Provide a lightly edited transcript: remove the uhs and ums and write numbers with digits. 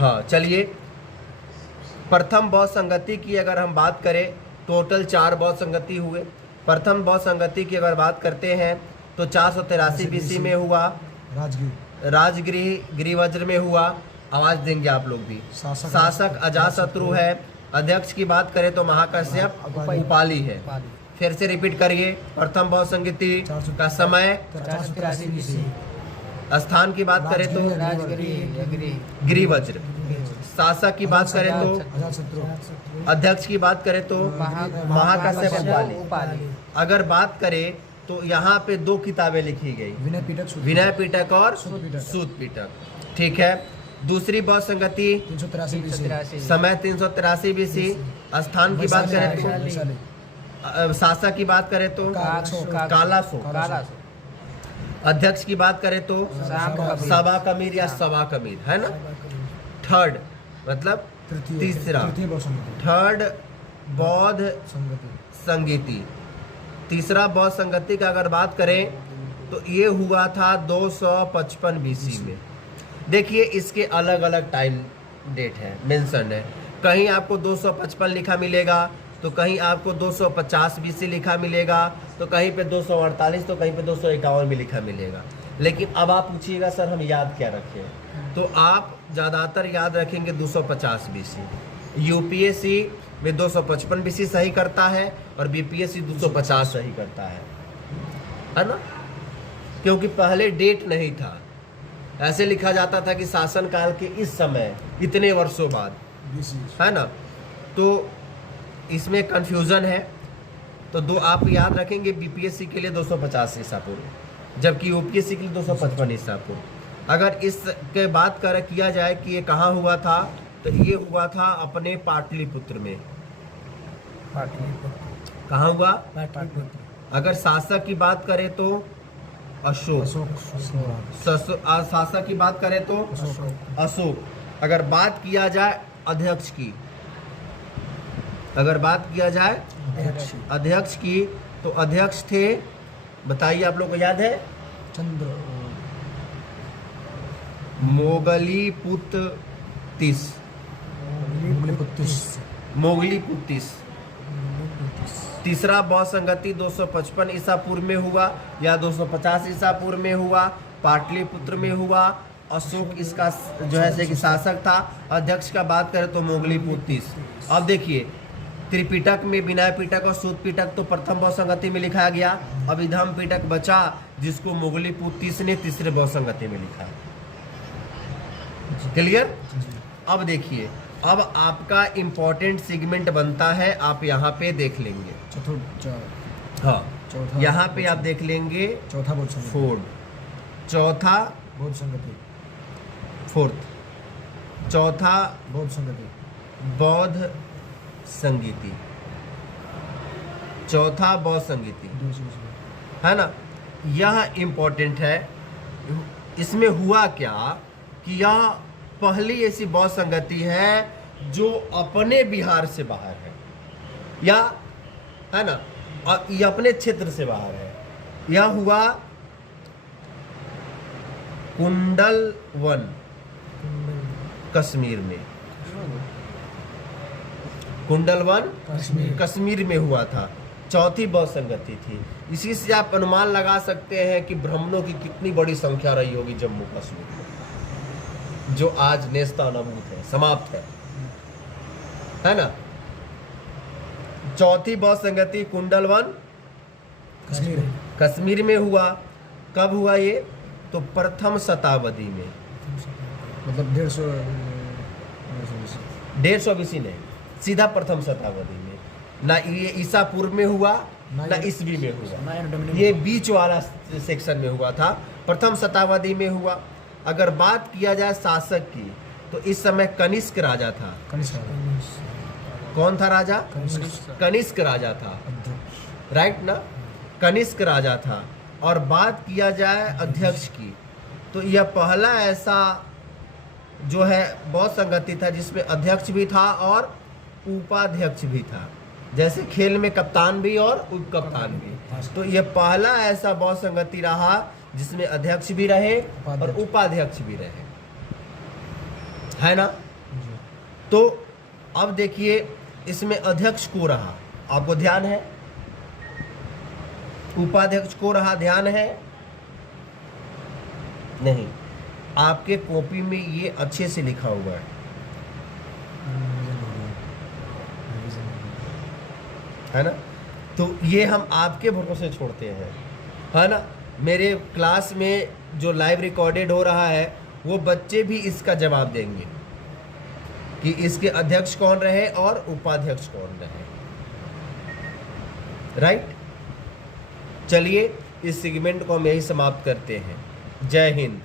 हाँ चलिए, प्रथम बौद्ध संगति की अगर हम बात करें, टोटल 4 बौद्ध संगति हुए। प्रथम बौद्ध संगति की अगर बात करते हैं तो 483 बीसी में हुआ, राजगृह गिरिवज्र में हुआ। आवाज देंगे आप लोग भी। शासक अजातशत्रु है। अध्यक्ष की बात करें तो महाकश्यप उपाली है। फिर से रिपीट करिए, प्रथम बौद्ध संगति का समय, 483 BC, स्थान की बात करें तो गिरिवज्र। शासक की बात करें तो, अध्यक्ष की बात करें तो महाकश्यप उपाली। अगर बात करें तो यहाँ पे 2 किताबें लिखी गई, विनय पिटक और सूत पिटक। ठीक है। दूसरी बौद्ध संगति 383 समय 383 बीसी। स्थान की बात करें तो, शासक की बात करें तो कालासो। अध्यक्ष की बात करें तो सभा कमीर या सभा कमीर, है ना। थर्ड मतलब तीसरा, थर्ड बौद्ध संगति। तीसरा बौद्ध संगति का अगर बात करें तो ये हुआ था 255 बीसी में। देखिए इसके अलग अलग टाइम डेट है, मेंशन है। कहीं आपको 255 लिखा मिलेगा, तो कहीं आपको 250 बीसी लिखा मिलेगा, तो कहीं पे 248, तो कहीं पे 251 में लिखा मिलेगा। लेकिन अब आप पूछिएगा सर हम याद क्या रखें, तो आप ज़्यादातर याद रखेंगे 250 बीसी। यूपीएससी में 255 बीसी सही करता है और बीपीएससी 250 सही करता है ना। क्योंकि पहले डेट नहीं था, ऐसे लिखा जाता था कि शासन काल के इस समय इतने वर्षों बाद, है ना। तो इसमें कंफ्यूजन है। तो 2 आप याद रखेंगे, बीपीएससी के लिए 250 ईसा पूर्व, जबकि यूपीएससी के लिए 255 ईसा पूर्व। अगर इसके बात किया जाए कि ये कहाँ हुआ था, तो ये हुआ था अपने पाटलिपुत्र में। कहाँ हुआ? अगर शासक की बात करें तो अशोक। शासक की बात करें तो अशोक। अगर बात किया जाए अध्यक्ष की, अगर बात किया जाए अध्यक्ष की, तो अध्यक्ष थे, बताइए आप लोग को याद है? मोगलीपुत्तिस। तीसरा बौद्ध संगति 255 ईसा पूर्व में हुआ या 250 ईसा पूर्व में हुआ, पाटलिपुत्र में हुआ। अशोक इसका जो है कि शासक था। अध्यक्ष का बात करें तो मोगलीपुत्तिस। अब देखिए त्रिपिटक में विनय पिटक और सूत पिटक तो प्रथम बौद्ध संगति में लिखा गया। अब इधम पिटक बचा जिसको मोगलीपुत्तिस ने तीसरे बौद्ध संगति में लिखा। क्लियर? अब देखिए, अब आपका इंपॉर्टेंट सेगमेंट बनता है, आप यहाँ पे देख लेंगे। हाँ, यहाँ पे आप देख लेंगे चौथा बौद्ध संगति, चौथा बौद्ध संगति, फोर्थ, चौथा बौद्ध संगति, बौद्ध संगीति, चौथा बौद्ध संगीति, है ना। यह इंपॉर्टेंट है। इसमें हुआ क्या कि यह पहली ऐसी बौद्ध संगति है जो अपने बिहार से बाहर है, या है ना, और ये अपने क्षेत्र से बाहर है। यह हुआ कुंडलवन कश्मीर में। कुंडलवन कश्मीर में हुआ था। चौथी बौद्ध संगति थी। इसी से आप अनुमान लगा सकते हैं कि ब्राह्मणों की कितनी बड़ी संख्या रही होगी जम्मू कश्मीर में, जो आज नेस्तनाबूद है, समाप्त है ना। चौथी बौद्ध संगति कुंडलवन कश्मीर में हुआ। कब हुआ ये? तो प्रथम शताब्दी में, मतलब 150 बीसी नहीं, सीधा प्रथम शताब्दी में। ना ये ईसा पूर्व में हुआ ना ईसवी में हुआ, ये बीच वाला सेक्शन में हुआ था, प्रथम शताब्दी में हुआ। अगर बात किया जाए शासक की, तो इस समय कनिष्क राजा था। कौन था राजा? कनिष्क राजा था, राइट ना, कनिष्क राजा था। और बात किया जाए अध्यक्ष की, तो यह पहला ऐसा जो है बौद्ध संगति था जिसमें अध्यक्ष भी था और उपाध्यक्ष भी था। जैसे खेल में कप्तान भी और उप कप्तान भी, तो यह पहला ऐसा बौद्ध संगति रहा जिसमें अध्यक्ष भी रहे और उपाध्यक्ष भी रहे, है ना। तो अब देखिए इसमें अध्यक्ष को रहा, आपको ध्यान है, उपाध्यक्ष को रहा, ध्यान है नहीं? आपके कॉपी में ये अच्छे से लिखा हुआ है ना? तो ये हम आपके भरोसे छोड़ते हैं, है ना? मेरे क्लास में जो लाइव रिकॉर्डेड हो रहा है वो बच्चे भी इसका जवाब देंगे कि इसके अध्यक्ष कौन रहे और उपाध्यक्ष कौन रहे, राइट? चलिए इस सेगमेंट को हम यही समाप्त करते हैं। जय हिंद।